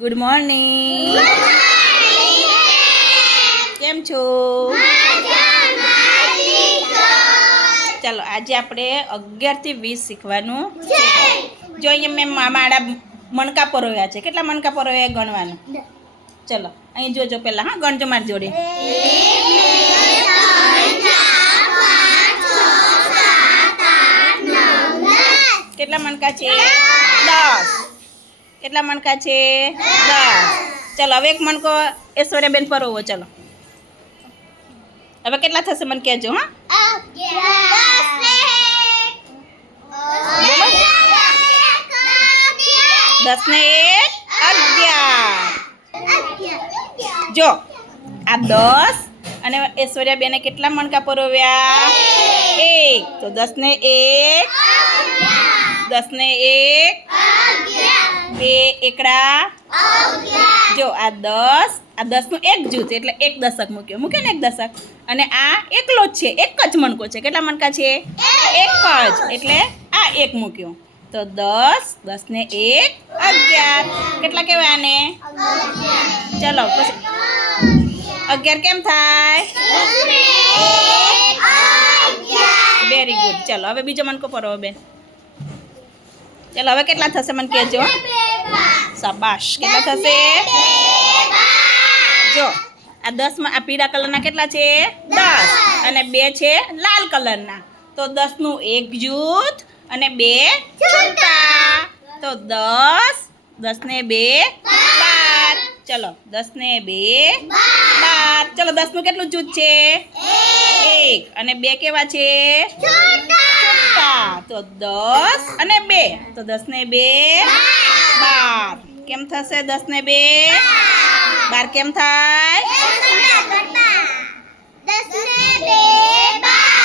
Good morning કેમ છો? ચાલો આજે આપણે અગિયારથી વીસ શીખવાનું છે. જો અહીંયા મેં મારા મણકા પરોવ્યા છે. કેટલા મણકા પરોવ્યા ગણવાનું? ચલો અહીં જોજો પહેલાં હા ગણજો મારી જોડે. કેટલા મણકા છે? દસ. કેટલા મણકા છે? દસ. ચલો, હવે એક મણકો ઐશ્વર્યાબેન પરોવો, ચલો. હવે કેટલા થશે મને કહેજો, હા. દસ ને એક, અગિયાર. જો, આ દસ અને ઐશ્વર્યાબેને કેટલા મણકા પરોવ્યા? એક. તો દસ ને એક દસ ને એક બે એકડા. જો આ દસ. આ દસનું એક જૂથ એટલે એક દશક મૂક્યો. મૂકે ને એક દશક? અને આ એકલો જ છે. એક જ મણકો છે. કેટલા મણકા છે? એક જ. એટલે આ એક મૂક્યો. તો દસ દસ ને એક અગિયાર. કેટલા કહેવાય આને? ચલો પછી. અગિયાર કેમ થાય? વેરી ગુડ ચલો હવે બીજો મણકો પરો બેન. ચલો, હવે કેટલા થશે મને કહેજો? શાબાશ. કેટલા થશે? જો, આ દસમાં, આ પીળા કલરના કેટલા છે? દસ. અને બે છે લાલ કલરના. તો દસનું એક જૂથ અને બે છૂટા તો દસ દસ ને બે, બાર. ચલો દસ ને બે, બાર. ચલો, દસનું કેટલું જૂથ છે? એક. અને બે કેવા છે? છૂટા તો દસ અને બે. તો દસ ને બે બાર. કેમ થશે દસ ને બે? બાર કેમ થાય?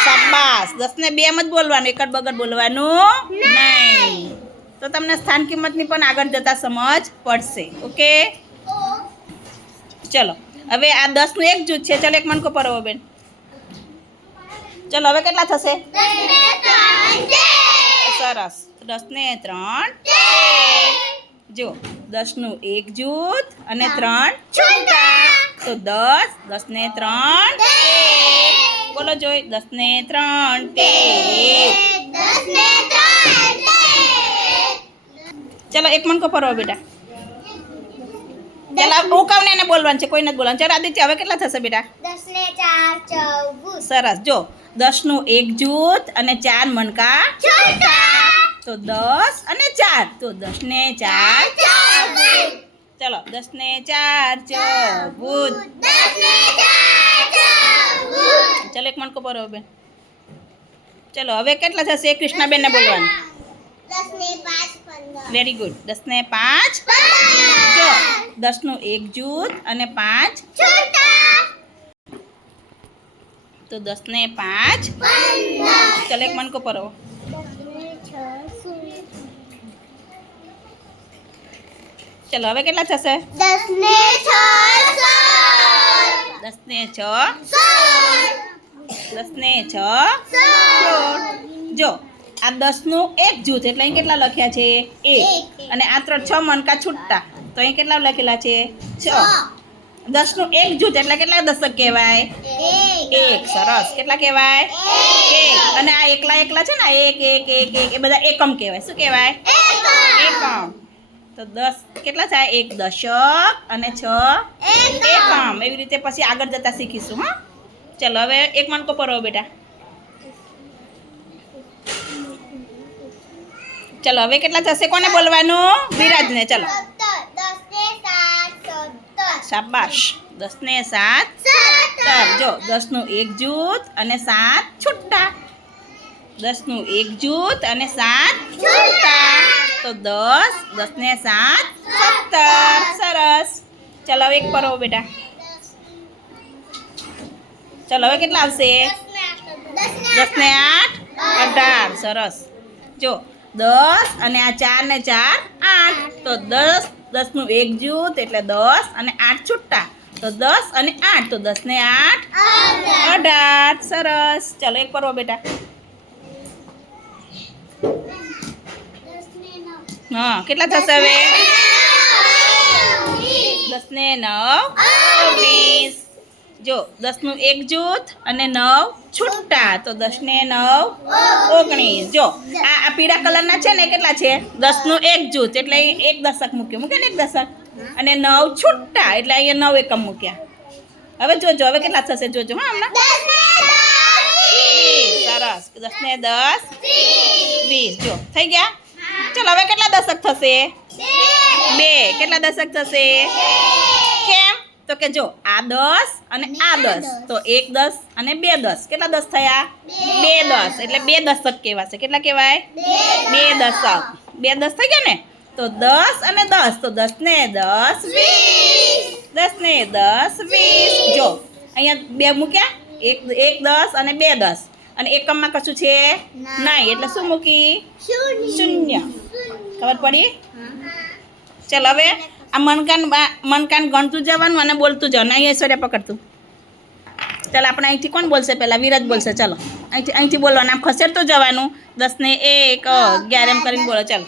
શાબાશ. દસ ને બે એમ જ બોલવાનું એક જ બગડ બોલવાનું નહીં. તો તમને સ્થાન કિંમતની પણ આગળ જતા સમજ પડશે ઓકે? ચલો હવે આ દસનું એક જૂથ છે. ચલો એક મનકો પરવો બેન. ચલો હવે કેટલા થશે? સરસ. દસ ને ત્રણ. જો દસનું એક જૂથ અને ત્રણ. છૂટા. તો દસ દસ ને ત્રણ બોલો જોઈ દસ ને ત્રણ. તે. ચલો એક મણકો પરો બેટા. ચાલો ઉકાવને એને બોલવાનું છે કોઈ નથી બોલવાનું ચાલો આદિત્ય હવે કેટલા થશે બેટા? દસ ને ચાર ચૌદ. સરસ. જો દસનું એક જૂથ અને ચાર મણકા. તો દસ અને ચાર. તો દસ ને ચાર ચલો દસ ને ચાર ચૌદ. ચલો એક મણકો પરો બેન. ચલો હવે કેટલા થશે? કૃષ્ણાબેનને બોલવાનું. દસ ને વેરી ગુડ દસ ને પાંચ જો દસનું એક જૂથ અને પાંચ. તો દસ ને પાંચ. ચલો એક મનકો પરો ચલો હવે કેટલા થશે? દસ ને છ. દસ ને છ. દસ ને છ જો આ દસનું એક જૂથ એટલે કેટલા લખ્યા છે? એક. અને આ ત્રણ છ મનકા છૂટા તો અહીં કેટલા લખેલા છે? છ. દસનું એક જૂથ એટલે કેટલા દશક કહેવાય? એક. સરસ. કેટલા કહેવાય? એક. અને આ એકલા એકલા છે ને એક એક એક એક એ બધા એકમ કહેવાય. શું કહેવાય? એકમ. તો દસ કેટલા થાય એક દશક અને છ? એકમ. એવી રીતે પછી આગળ જતા શીખીશું હા? ચલો હવે એક મણકો પરો બેટા. ચલો, હવે કેટલા થશે? કોને બોલવાનું? વિરાજને, ચલો. શાબાશ. દસ ને સાત. સત્તર. જો, દસનું એક જૂથ અને સાત છૂટા. દસનું એક જૂથ અને સાત છૂટા. તો દસ દસ ને સાત, સત્તર. સરસ. ચલો એક પરો બેટા. ચલો, હવે કેટલા આવશે? દસ ને આઠ. અઢાર. સરસ. જો દસ અને આ ચાર ને ચાર આઠ. તો દસ દસનું એક જૂથ એટલે દસ અને આઠ છૂટા તો દસ અને આઠ તો દસ ને આઠ. અઢાર. સરસ. ચલો એક કરવો બેટા. હા કેટલા થશે હવે? ને નવ. વીસ જો દસનું એક જૂથ અને નવ છૂટા. તો દસ ને નવ ઓગણીસ. જો આ આ પીળા કલરના છે ને કેટલા છે? દસનું એક જૂથ. એટલે એક દશક મૂક્યું. મૂકે ને એક દશક? અને નવ છૂટા. એટલે અહીંયા નવ એકમ મૂક્યા. હવે જોજો હવે કેટલા થશે? જોજો હા હમણાં. સરસ. દસ ને દસ વીસ. જો થઈ ગયા? ચલો હવે કેટલા દશક થશે? બે. કેટલા દશક થશે? કેમ? તો કે જો આ દસ અને આ દસ. તો એક દસ અને બે દસ. કેટલા દસ થયા? બે દસ. એટલે બે દશક કહેવાશે. કેટલા કહેવાય? બે દશક. બે દસ થઈ ગયા ને? તો દસ અને દસ. તો દસ ને દસ વીસ. દસ ને દસ વીસ. જો અહીંયા બે મૂક્યા. એક એક દસ અને બે દસ. અને એકમમાં કશું છે? નહીં એટલે શું મૂકી? શૂન્ય. ખબર પડી? ચાલ હવે. આ મનકાન મનકાન ગણતું જવાનું અને બોલતું જવાનું. અહીં ઐશ્વર્યા પકડતું. ચાલ, આપણે અહીંથી કોણ બોલશે પહેલાં? વિરાજ બોલશે. ચાલો. અહીંથી અહીંથી બોલવાનું. આમ ખસેડતું જવાનું. દસ ને એક અગિયાર એમ કરીને બોલો. ચાલો.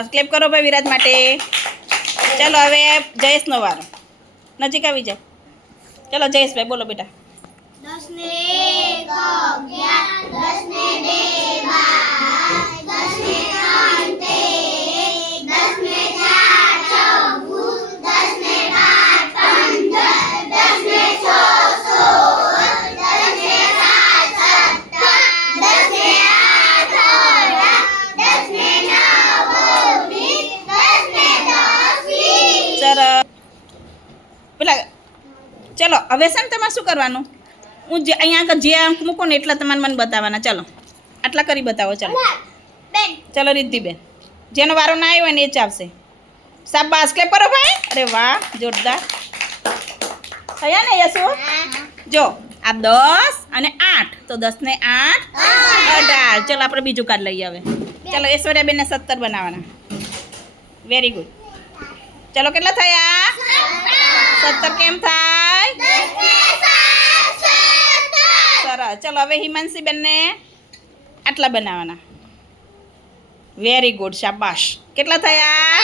સરસ ક્લેપ કરો ભાઈ વિરાજ માટે. ચાલો હવે જયેશનો વારો. નજીક આવી જાઓ. ચાલો જયેશભાઈ, બોલો બેટા. દસ ને હવે છે ને તમારે શું કરવાનું? હું જે અહીંયા આગળ જે અંક મૂકું ને એટલા તમારે મને બતાવવાના. ચાલો આટલા કરી બતાવો ચાલો. ચાલો. રિદ્ધિબેન જેનો વારો ના આવ્યો ને એ જ આવશે. શાબાશ કે કરો ભાઈ. અરે વાહ જોરદાર. થયા ને યશુ જો આ દસ અને આઠ. તો દસ ને આઠ અઢાર. ચલો આપણે બીજું કાર્ડ લઈએ હવે. ચલો ઐશ્વર્યાબેનને સત્તર બનાવવાના. વેરી ગુડ ચલો કેટલા થયા? સત્તર. કેમ થાય ચલો, હવે હિમાંશી બેનને આટલા બનાવવાના. વેરી ગુડ શાબાશ. કેટલા થયા?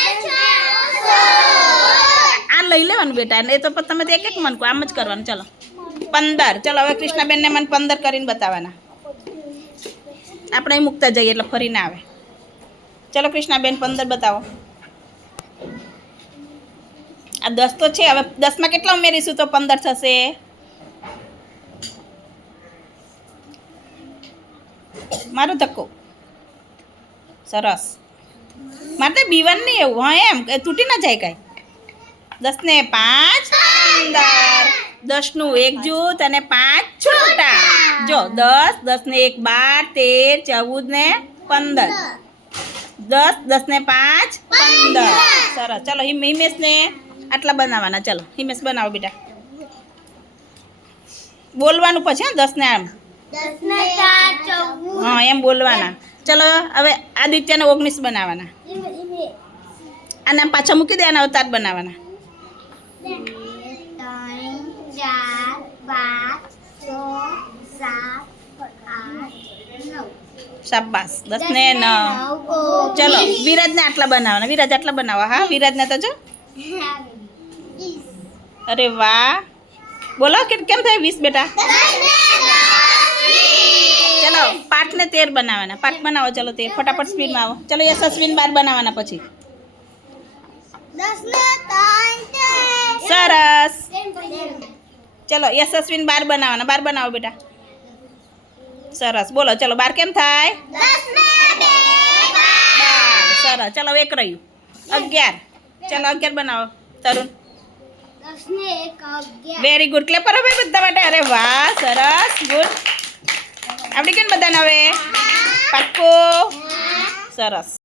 આ લઈ લેવાનું બેટા, એ તો તમે એક એક મન કહો આમ જ કરવાનું. ચલો. પંદર. ચલો, હવે કૃષ્ણાબેનને મને પંદર કરીને બતાવવાના. આપણે મૂકતા જઈએ એટલે ફરી ના આવે. ચલો, કૃષ્ણાબેન, પંદર બતાવો. આ દસ તો છે, હવે દસમાં કેટલા ઉમેરીશું તો પંદર થશે? મારો ધક્કો. સરસ. મારે તો બીવન નહીં એવું, હા, એમ. તૂટી ના જાય કાંઈ. દસ ને પાંચ પંદર દસનું એક જૂથ અને પાંચ છૂટા. જો, દસ દસ ને એક બાર, તેર ચૌદ ને પંદર. દસ દસ ને પાંચ, પંદર. સરસ. ચલો, હિમ, હિમેશને આટલા બનાવવાના. ચલો, હિમેશ બનાવો બેટા. બોલવાનું પછી, હા દસ ને આમ. હા એમ બોલવાના. ચલો હવે આદિત્યને ઓગણીસ બનાવવાના. આના પાછા મૂકી દેવાના અવતાર બનાવવાના. શાબાસ દસ ને નવ. ચલો વિરાજને આટલા બનાવવાના. વિરાજ આટલા બનાવવા હા? વિરાજને તો જો. અરે વાહ. બોલો કે કેમ થાય વીસ બેટા? ચલો પાઠ ને તેર બનાવવાના. પાઠ બનાવો ચલો તેર. ફટાફટ સ્પીડમાં આવો. ચલો યશસ્વીન બાર બનાવવાના પછી. સરસ. ચલો યશસ્વીન બાર બનાવવાના. બાર બનાવો બેટા. સરસ. બોલો ચલો બાર કેમ થાય? સરસ. ચલો એક રહ્યું. અગિયાર. ચલો અગિયાર બનાવો. તરુણ. વેરી ગુડ ક્લેપર હવે બધા માટે. અરે વાહ સરસ. ગુડ આવડી કેમ બધાને હવે? પાક્કો? સરસ.